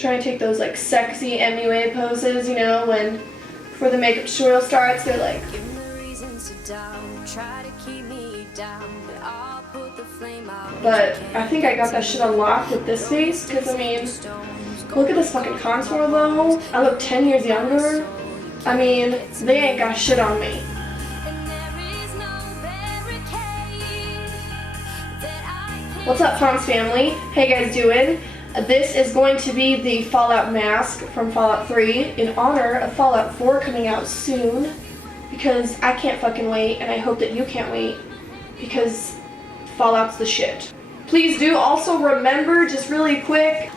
Trying to take those like sexy MUA poses, you know, when before the makeup tutorial starts, they're like. But I think I got that shit unlocked with this face, because I mean, look at this fucking contour though. I look 10 years younger. I mean, they ain't got shit on me. What's up, Hanz family? How you guys doing? This is going to be the Fallout mask from Fallout 3 in honor of Fallout 4 coming out soon, because I can't fucking wait, and I hope that you can't wait, because Fallout's the shit. Please do also remember, just really quick,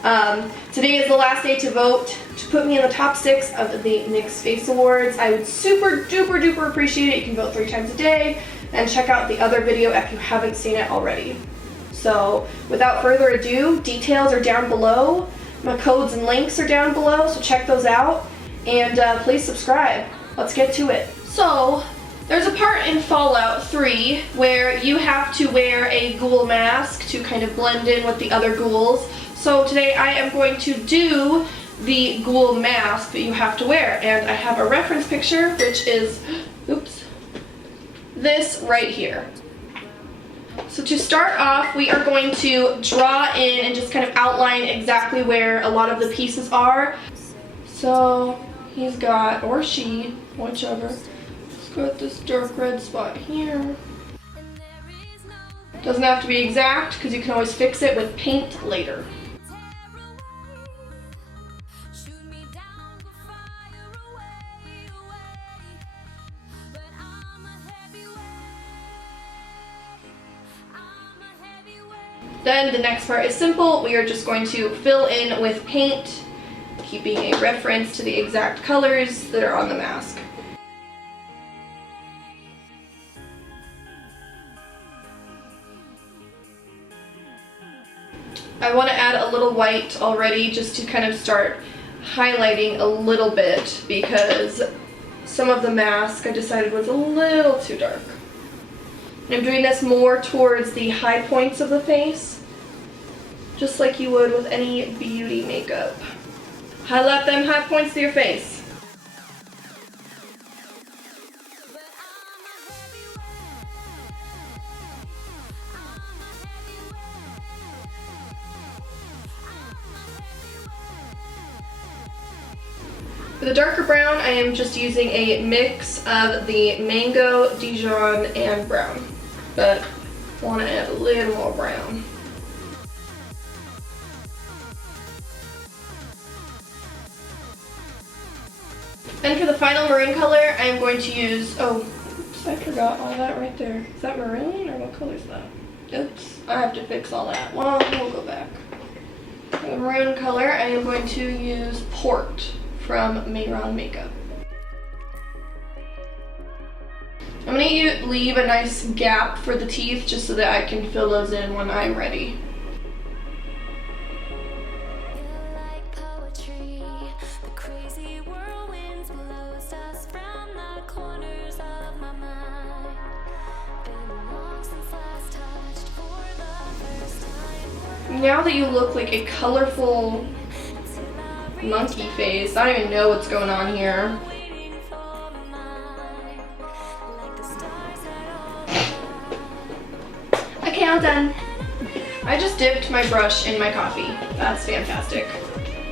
today is the last day to vote to put me in the top 6 of the Nick's Face Awards. I would super duper duper appreciate it. You can vote 3 times a day, and check out the other video if you haven't seen it already. So without further ado, details are down below. My codes and links are down below, so check those out. And please subscribe. Let's get to it. So there's a part in Fallout 3 where you have to wear a ghoul mask to kind of blend in with the other ghouls. So today I am going to do the ghoul mask that you have to wear. And I have a reference picture, which is, oops, this right here. So to start off, we are going to draw in and just kind of outline exactly where a lot of the pieces are. So he's got, or she, whichever, he's got this dark red spot here. Doesn't have to be exact because you can always fix it with paint later. Then the next part is simple. We are just going to fill in with paint, keeping a reference to the exact colors that are on the mask. I want to add a little white already just to kind of start highlighting a little bit, because some of the mask I decided was a little too dark. I'm doing this more towards the high points of the face, just like you would with any beauty makeup. Highlight them high points of your face. For the darker brown, I am just using a mix of the mango, Dijon, and brown. But I want to add a little more brown. And for the final maroon color, I am going to use, oh, oops, I forgot all that right there. Is that maroon, or what color is that? Oops, I have to fix all that. Well, we'll go back. For the maroon color, I am going to use Port from Mehron Makeup. I'm going to leave a nice gap for the teeth just so that I can fill those in when I'm ready. Now that you look like a colorful monkey face, I don't even know what's going on here. Okay, all done. I just dipped my brush in my coffee. That's fantastic.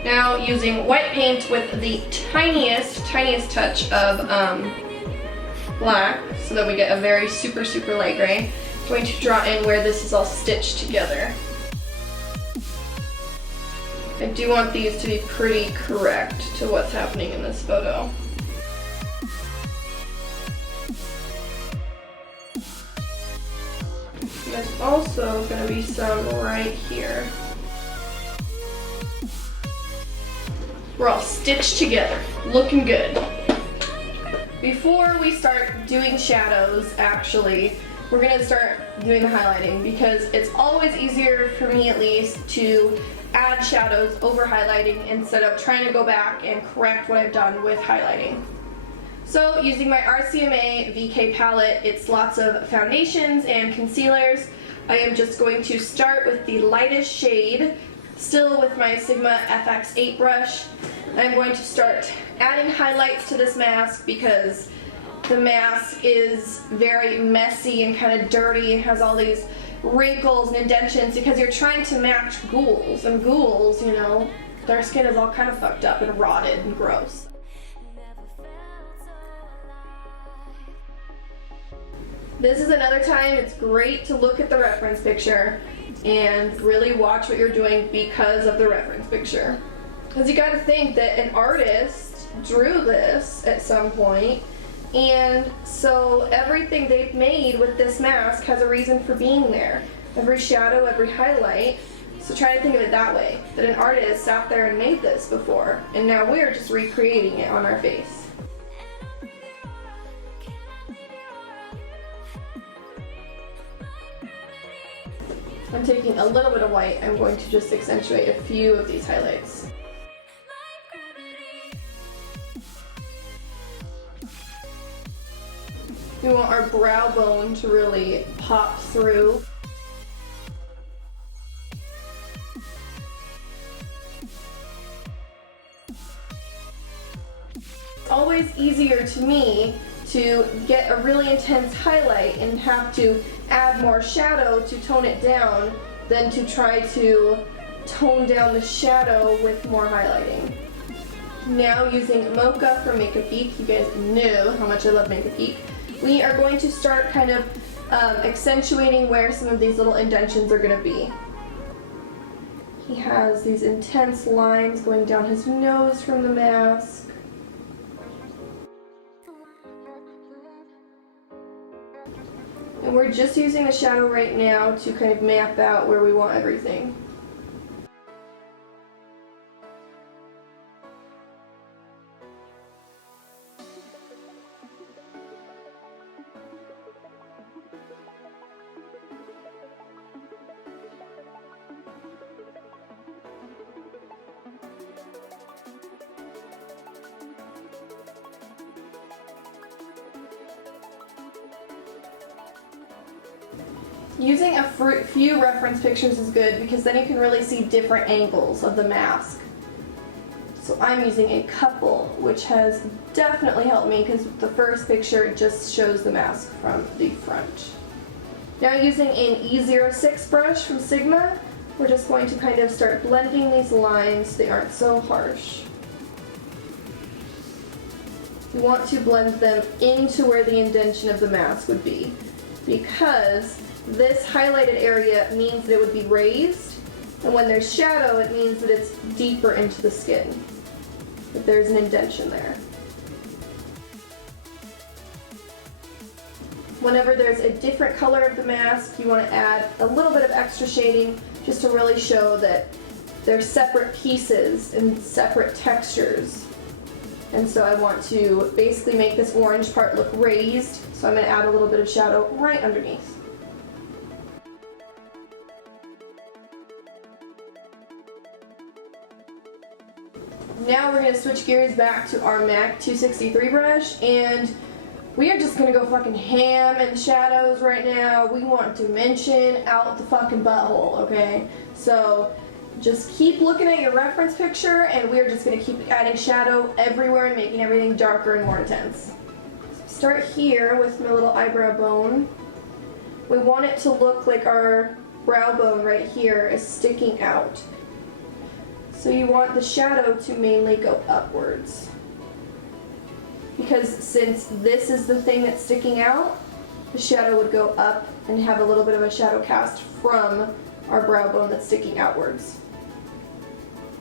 Now using white paint with the tiniest touch of black, so that we get a very super light gray, I'm going to draw in where this is all stitched together. I do want these to be pretty correct to what's happening in this photo. There's also going to be some right here. We're all stitched together, looking good. Before we start doing shadows, actually, we're going to start doing the highlighting, because it's always easier, for me at least, to add shadows over highlighting instead of trying to go back and correct what I've done with highlighting. So using my RCMA VK palette, it's lots of foundations and concealers. I am just going to start with the lightest shade, Still with my Sigma FX8 brush, I'm going to start adding highlights to this mask because the mask is very messy and kind of dirty and has all these wrinkles and indentions because you're trying to match ghouls, and ghouls, you know, their skin is all kind of fucked up and rotted and gross. This is another time it's great to look at the reference picture and really watch what you're doing because of the reference picture. Because you gotta think that an artist drew this at some point, and so everything they've made with this mask has a reason for being there. Every shadow, every highlight. So try to think of it that way, that an artist sat there and made this before, and now we're just recreating it on our face. I'm taking a little bit of white. I'm going to just accentuate a few of these highlights. We want our brow bone to really pop through. It's always easier to me to get a really intense highlight and have to add more shadow to tone it down than to try to tone down the shadow with more highlighting. Now using Mocha from Makeup Geek, you guys know how much I love Makeup Geek, we are going to start kind of accentuating where some of these little indentions are going to be. He has these intense lines going down his nose from the mask. And we're just using the shadow right now to kind of map out where we want everything. Using a few reference pictures is good because then you can really see different angles of the mask. So I'm using a couple, which has definitely helped me because the first picture just shows the mask from the front. Now using an E06 brush from Sigma, we're just going to kind of start blending these lines so they aren't so harsh. You want to blend them into where the indentation of the mask would be, because this highlighted area means that it would be raised, and when there's shadow it means that it's deeper into the skin, that there's an indentation there. Whenever there's a different color of the mask, you want to add a little bit of extra shading just to really show that they're separate pieces and separate textures. And so I want to basically make this orange part look raised, so I'm going to add a little bit of shadow right underneath. Now we're going to switch gears back to our MAC 263 brush, and we are just going to go fucking ham in shadows right now. We want dimension out the fucking butthole, okay? So just keep looking at your reference picture, and we're just going to keep adding shadow everywhere and making everything darker and more intense. So start here with my little eyebrow bone. We want it to look like our brow bone right here is sticking out. So you want the shadow to mainly go upwards. Because since this is the thing that's sticking out, the shadow would go up and have a little bit of a shadow cast from our brow bone that's sticking outwards.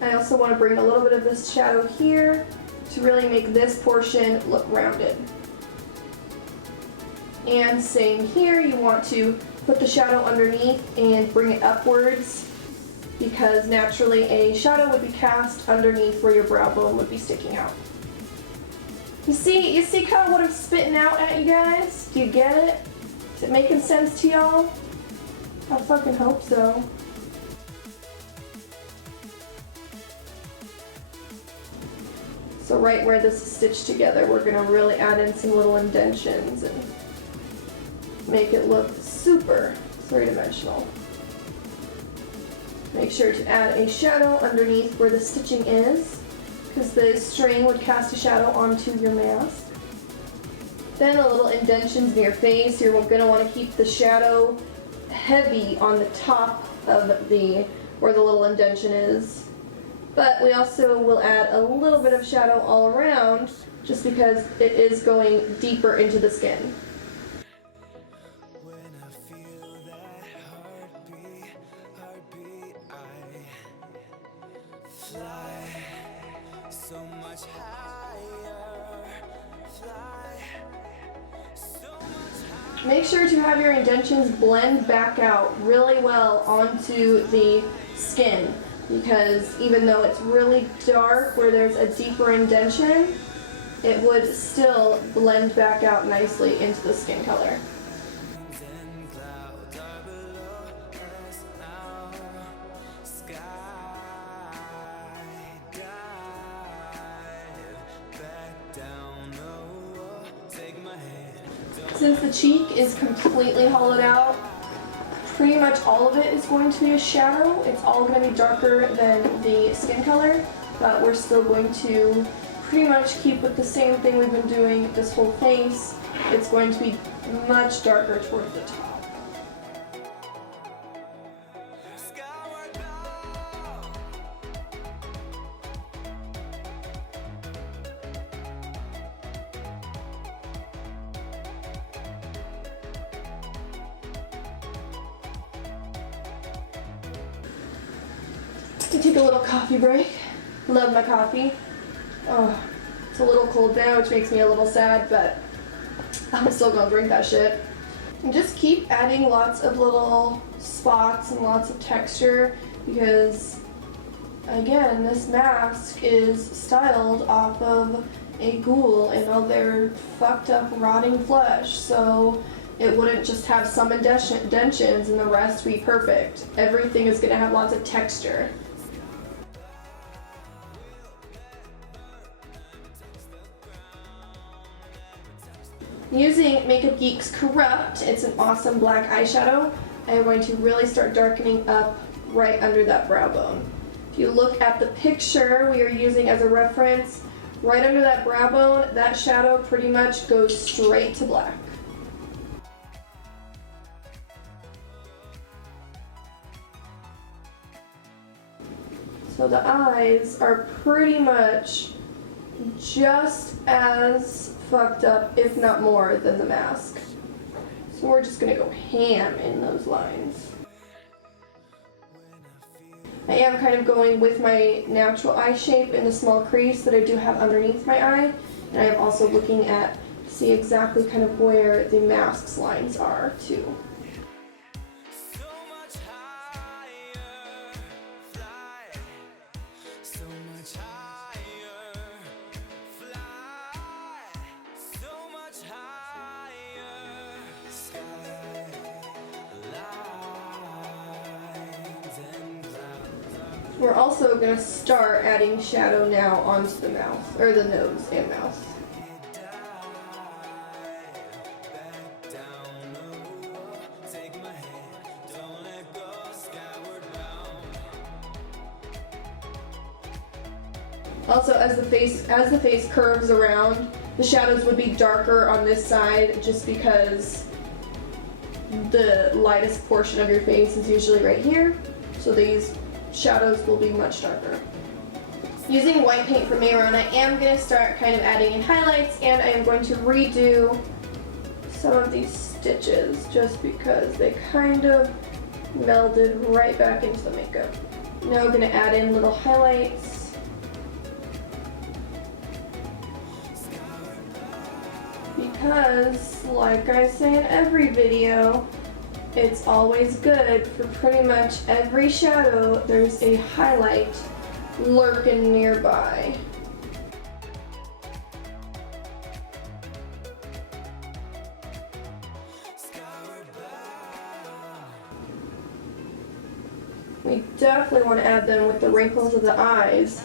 I also want to bring a little bit of this shadow here to really make this portion look rounded. And same here, you want to put the shadow underneath and bring it upwards, because naturally a shadow would be cast underneath where your brow bone would be sticking out. You see kind of what I'm spitting out at you guys? Do you get it? Is it making sense to y'all? I fucking hope so. So right where this is stitched together, we're going to really add in some little indentions and make it look super three-dimensional. Make sure to add a shadow underneath where the stitching is, because the string would cast a shadow onto your mask. Then a little indentions in your face. You're going to want to keep the shadow heavy on the top of where the little indention is. But we also will add a little bit of shadow all around, just because it is going deeper into the skin. So much higher, fly so much higher. Make sure to have your indentions blend back out really well onto the skin, because even though it's really dark where there's a deeper indention, it would still blend back out nicely into the skin color. Since the cheek is completely hollowed out, pretty much all of it is going to be a shadow. It's all going to be darker than the skin color, but we're still going to pretty much keep with the same thing we've been doing this whole face. It's going to be much darker towards the top. To take a little coffee break. Love my coffee. Oh, it's a little cold now, which makes me a little sad, but I'm still gonna drink that shit. And just keep adding lots of little spots and lots of texture, because again, this mask is styled off of a ghoul and all their fucked up rotting flesh, so it wouldn't just have some indentions and the rest be perfect. Everything is gonna have lots of texture. Using Makeup Geek's Corrupt, it's an awesome black eyeshadow. I am going to really start darkening up right under that brow bone. If you look at the picture we are using as a reference, right under that brow bone, that shadow pretty much goes straight to black. So the eyes are pretty much just as fucked up, if not more, than the mask. So we're just gonna go ham in those lines. I am kind of going with my natural eye shape in the small crease that I do have underneath my eye, and I am also looking at to see exactly kind of where the mask's lines are too. We're also going to start adding shadow now onto the mouth, or the nose and mouth. Also, as the face curves around, the shadows would be darker on this side just because the lightest portion of your face is usually right here. So these shadows will be much darker. Using white paint from Mehron, I am going to start kind of adding in highlights, and I am going to redo some of these stitches just because they kind of melded right back into the makeup. Now I'm going to add in little highlights. Because, like I say in every video, it's always good for pretty much every shadow, there's a highlight lurking nearby. We definitely want to add them with the wrinkles of the eyes,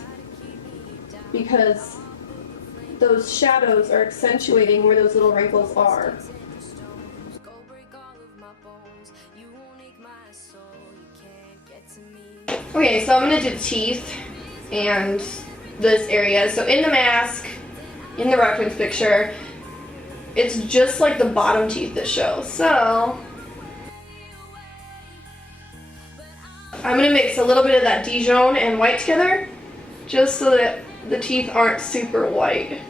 because those shadows are accentuating where those little wrinkles are. Okay, so I'm gonna do the teeth and this area. So in the mask, in the reference picture, it's just like the bottom teeth that show. So I'm gonna mix a little bit of that Dijon and white together, just so that the teeth aren't super white.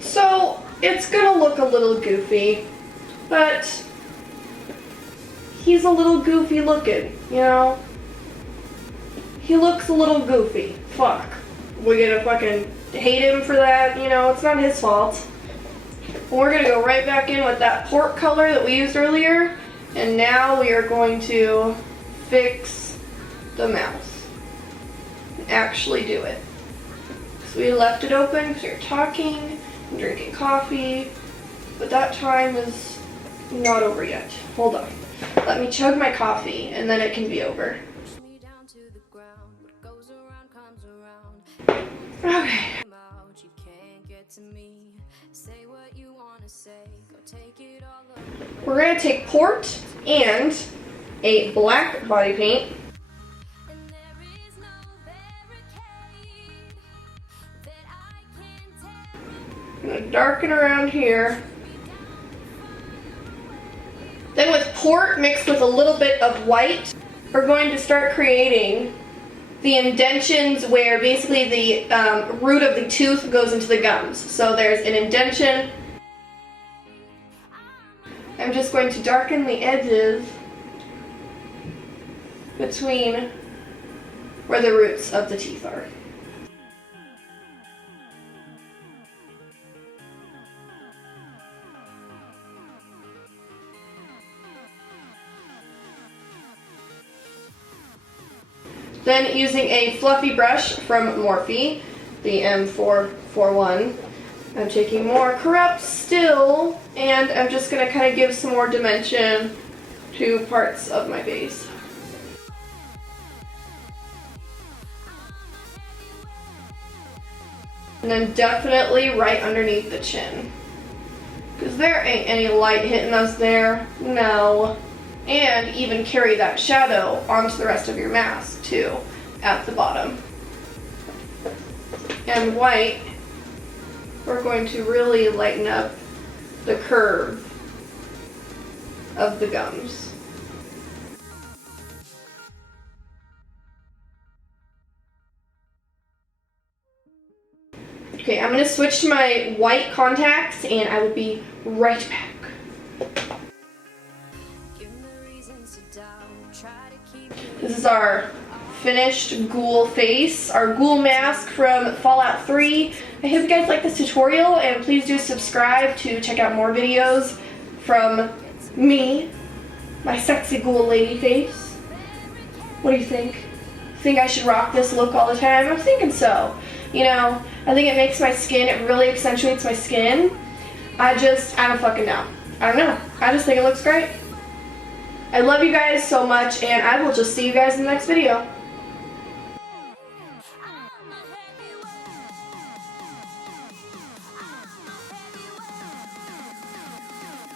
So it's gonna look a little goofy, but he's a little goofy looking, you know? He looks a little goofy. Fuck. We're gonna fucking hate him for that, you know, it's not his fault. We're gonna go right back in with that pork color that we used earlier, and now we are going to fix the mouth. Actually do it. So we left it open because we were talking and drinking coffee, but that time is not over yet. Hold on. Let me chug my coffee and then it can be over. Okay. We're going to take port and a black body paint. I'm going to darken around here. Then with port mixed with a little bit of white, we're going to start creating the indentions where basically the root of the tooth goes into the gums. So there's an indention. I'm just going to darken the edges between where the roots of the teeth are. Then using a fluffy brush from MORPHE, the M441, I'm taking more Corrupt still, and I'm just going to kind of give some more dimension to parts of my base. And then definitely right underneath the chin. Because there ain't any light hitting us there. No. And even carry that shadow onto the rest of your mask too, at the bottom. And white, we're going to really lighten up the curve of the gums. Okay, I'm going to switch to my white contacts and I will be right back. This is our finished ghoul face, our ghoul mask from Fallout 3. I hope you guys like this tutorial, and please do subscribe to check out more videos from me, my sexy ghoul lady face. What do you think? Think I should rock this look all the time? I'm thinking so. You know, I think it makes my skin, it really accentuates my skin. I don't fucking know. I don't know. I just think it looks great. I love you guys so much, and I will just see you guys in the next video.